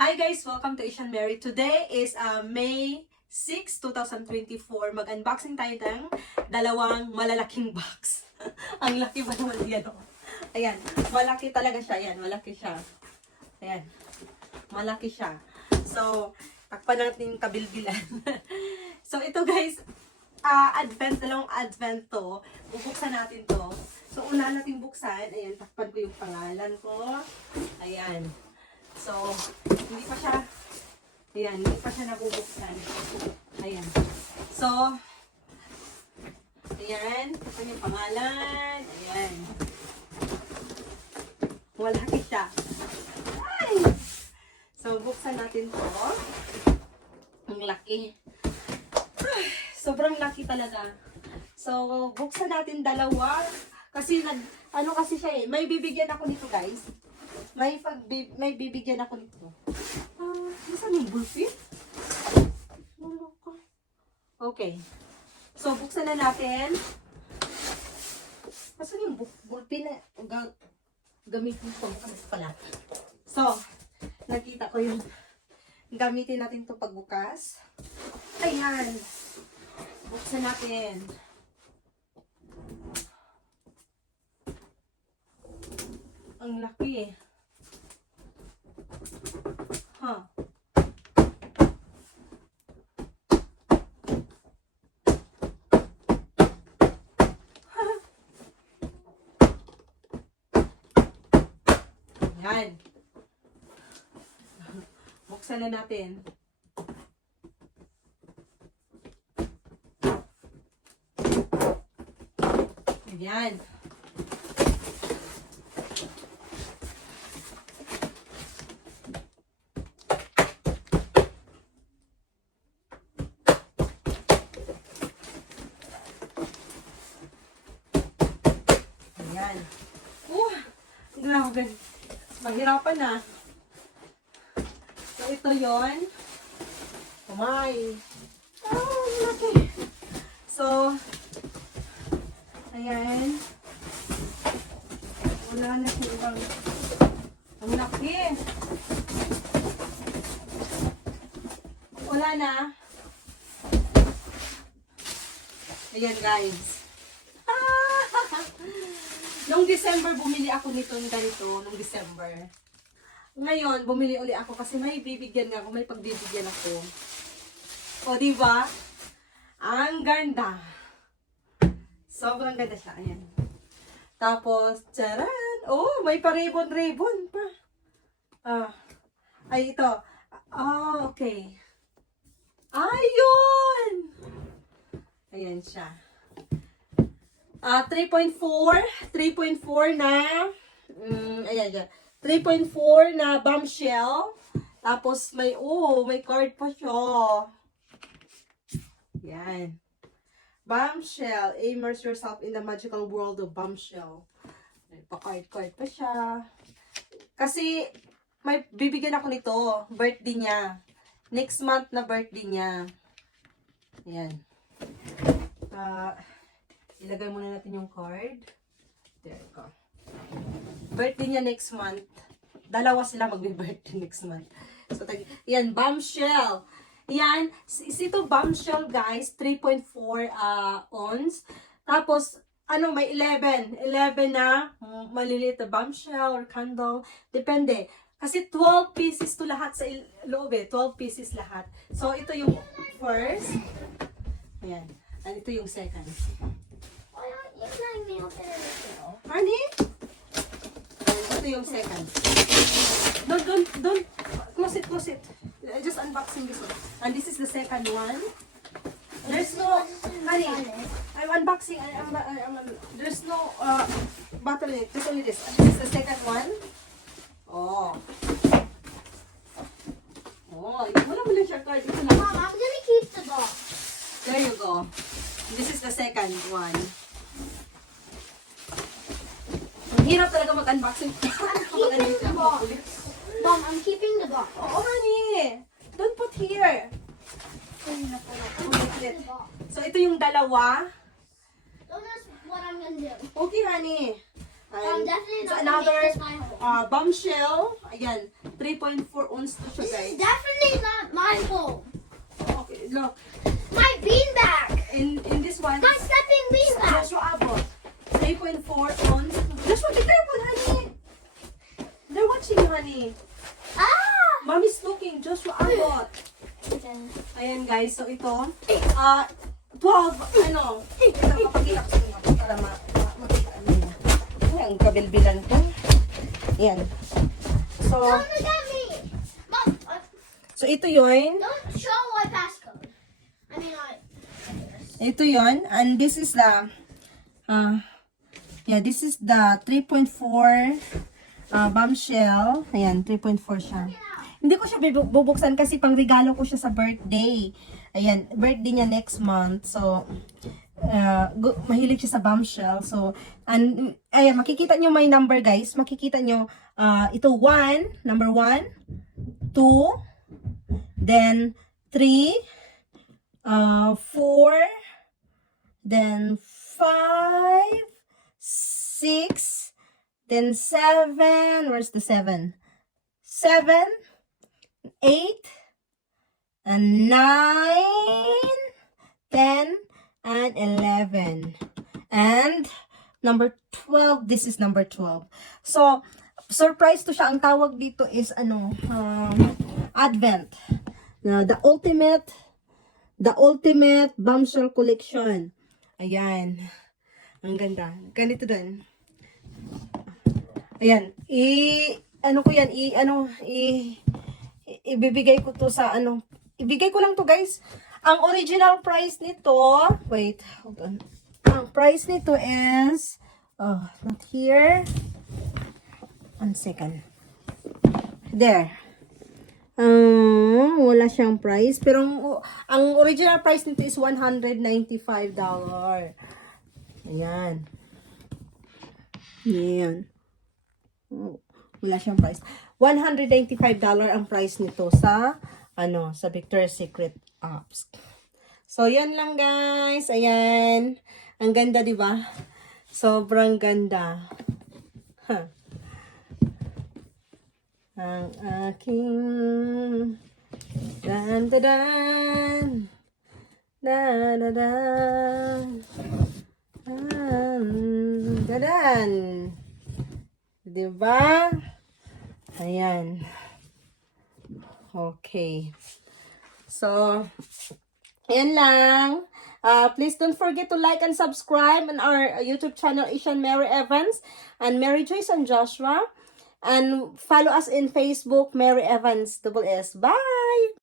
Hi guys! Welcome to Asian Mary. Today is May 6, 2024. Mag-unboxing tayo ng dalawang malalaking box. Ang laki ba naman yan? Oh? Ayan, malaki talaga siya. Ayan, malaki siya. Ayan, malaki siya. So, takpan natin yung kabilbilan. So, ito guys, dalawang advent to. Bubuksan natin to. So, una natin buksan. Ayan, takpan ko yung pangalan ko. Ayan. So, hindi pa siya nabubuksan. Ayan. So, ayan. Takpan yung pangalan. Ayan. Malaki siya. Ay! So, buksan natin to. Ang laki. Ay, sobrang laki talaga. So, buksan natin dalawa. Kasi kasi siya eh. May bibigyan ako nito guys. May bibigyan ako nito. Saan yung bullpen? Okay. So, buksan na natin. Saan yung bullpen na gamitin ko pala? So, nakita ko yung gamitin natin to pagbukas. Ayan. Buksan natin. Ang laki eh. Huh. Yan. Buksan na natin. Yan. Ayan. Grabe. Mahirapan na. So, ito yon. Kumay. Laki. So, ayan. Wala na silang. Ang laki. Wala na. Ayan, guys. Nung December, bumili ako nito ng ganito, nung December. Ngayon, bumili uli ako kasi may bibigyan nga ako, may pagbibigyan ako. O, diba? Ang ganda. Sobrang ganda siya. Ayan. Tapos, charan! Oh, may pa-ribbon-ribbon pa. Ay, ito. Okay. Ayun! Ayan siya. 3.4 na ayan, 3.4 na bombshell. Tapos may card pa siya. Yan. Bombshell. Immerse yourself in the magical world of bombshell. May pa-card pa siya. Kasi may bibigyan ako nito. Birthday niya. Next month na birthday niya. Ayan. Ilagay muna natin yung card. There you go. Birthday niya next month. Dalawa sila magbe-birthday next month. So, yan, bombshell. Yan, ito bombshell guys, 3.4 ounce. Tapos, may 11. 11 na maliliit na bombshell or candle. Depende. Kasi 12 pieces to lahat sa loob eh. 12 pieces lahat. So, ito yung first. Ayan. And ito yung second. Honey? Ito yung second. Don't close it. Just unboxing this one. And this is the second one. There's no, honey, I'm unboxing. There's no bottle in it. Just only this. And this is the second one. Wala mo lang siya card. Ito lang. Mom, I'm gonna keep the box. There you go. This is the second one. Ang hirap talaga mag-unboxing. I'm keeping the box. Mom, I'm keeping the box. Oh, honey. Don't put here. So, ito yung dalawa. Don't ask what I'm gonna do. Okay, honey. And definitely it's not another gonna make this my home. bombshell. Ayan, 3.4 ounce to siya, This guys. is definitely not my home. Okay, look. My beanbag. In this one, My stepping beanbag. Joshua Abbott, 3.4 ounce. Joshua, be careful, honey. They're watching you, honey. Ah! Mommy's looking, Joshua Abbott. Ayan, guys. So, ito, 12, ano, ito, kapag-iyak ko nga para makita niyo. Ay, ang kabilbilan ko. Ayan. So, Don't look at me. Mom, so ito yun. don't show my passcode. I mean, Ito yun. And this is the, this is the 3.4 bombshell. Ayan, 3.4 siya. Hindi ko siya bubuksan kasi pang regalo ko siya sa birthday. Ayan, birthday niya next month. So, mahilig siya sa bombshell. So, and, ayan, makikita nyo may number, guys. Makikita nyo, ito 1, number 1, 2, then 3, 4, then 5, 6, then 7, where's the 7? 7, 8, and 9, 10, and 11. And number 12, this is number 12. So, surprise to siya. Ang tawag dito is, Advent. The ultimate bombshell collection. Ayan. Ang ganda. Ganito din. Ayan. Ibibigay ko to sa ibigay ko lang to, guys. Ang original price nito, wait, hold on. Ang price nito is, not here. 1 second. There. Wala siyang price. Pero ang original price nito is $195. Ayan. Ayan. Wala siyang price. $195 ang price nito sa sa Victoria's Secret apps. So, yan lang, guys. Ayan. Ang ganda, di ba? Sobrang ganda. Huh. Ang aking dan dan dan dan dan dan dan, di ba? Ayan. Okay. So, ayan lang. Please don't forget to like and subscribe on our YouTube channel, Asian Mary Evans and Mary Joyce and Joshua. And follow us in Facebook, Mary Evans, SS. Bye!